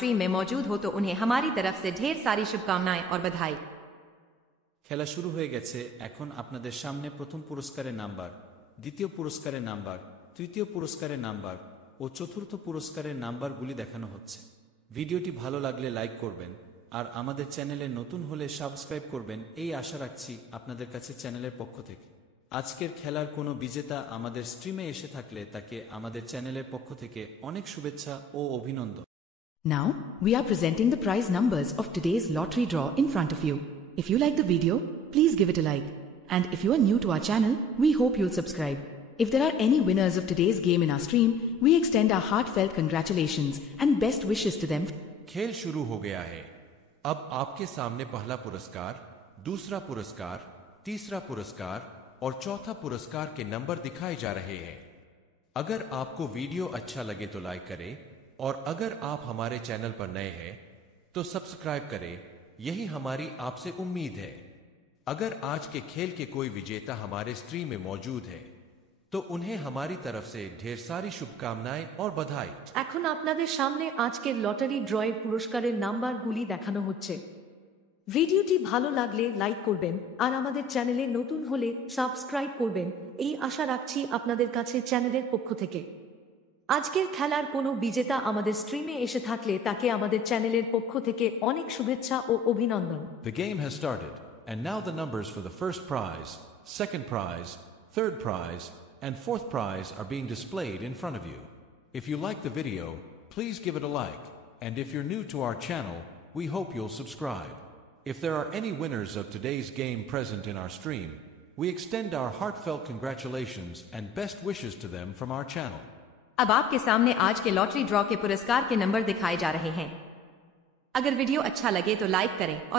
Stream में मौजूद हो तो उन्हें हमारी तरफ से ढेर सारी शुभकामनाएं और बधाई। খেলা শুরু হয়ে গেছে। এখন আপনাদের সামনে প্রথম পুরস্কারের নাম্বার, দ্বিতীয় পুরস্কারের নাম্বার, তৃতীয় পুরস্কারের নাম্বার ও চতুর্থ পুরস্কারের নাম্বারগুলি দেখানো হচ্ছে। ভিডিওটি ভালো লাগলে লাইক করবেন আর আমাদের চ্যানেলে নতুন হলে সাবস্ক্রাইব করবেন এই আশা রাখছি আপনাদের কাছে চ্যানেলের পক্ষ থেকে। আজকের খেলার কোনো বিজেতা আমাদের স্ট্রিমে এসে থাকলে তাকে আমাদের চ্যানেলের পক্ষ থেকে অনেক শুভেচ্ছা ও অভিনন্দন। Now, we are presenting the prize numbers of today's lottery draw in front of you. If you like the video, please give it a like. And if you are new to our channel, we hope you'll subscribe. If there are any winners of today's game in our stream, we extend our heartfelt congratulations and best wishes to them. खेल शुरू हो गया है। अब आपके सामने पहला पुरस्कार, दूसरा पुरस्कार, तीसरा पुरस्कार और चौथा पुरस्कार के नंबर दिखाए जा रहे हैं। अगर आपको वीडियो अच्छा लगे तो लाइक करें और अगर आप हमारे चैनल पर नए हैं तो सब्सक्राइब करें, यही हमारी आपसे उम्मीद है। अगर आज के खेल के कोई विजेता हमारे स्ट्रीम में मौजूद है तो उन्हें हमारी तरफ से ढेर सारी शुभकामनाएं और बधाई। এখন আপনাদের সামনে আজকের লটারি ড্রয়ের পুরস্কারের নাম্বারগুলি দেখানো হচ্ছে। ভিডিওটি ভালো লাগলে লাইক করবেন আর আমাদের চ্যানেলে নতুন হলে সাবস্ক্রাইব করবেন এই আশা রাখছি আপনাদের কাছে চ্যানেলের পক্ষ থেকে। আজকের খেলার কোনো বিজেতা আমাদের স্ট্রিমে এসে থাকলে তাকে আমাদের চ্যানেলের পক্ষ থেকে অনেক শুভেচ্ছা ও অভিনন্দন। The game has started and now the numbers for the first prize, second prize, third prize and fourth prize are being displayed in front of you. If you like the video, please give it a like, and if you're new to our channel, we hope you'll subscribe. If there are any winners of today's game present in our stream, we extend our heartfelt congratulations and best wishes to them from our channel. अब आपके सामने आज के lottery draw के पुरस्कार के number दिखाए जा रहे हैं। अगर वीडियो अच्छा लगे तो लाइक करें और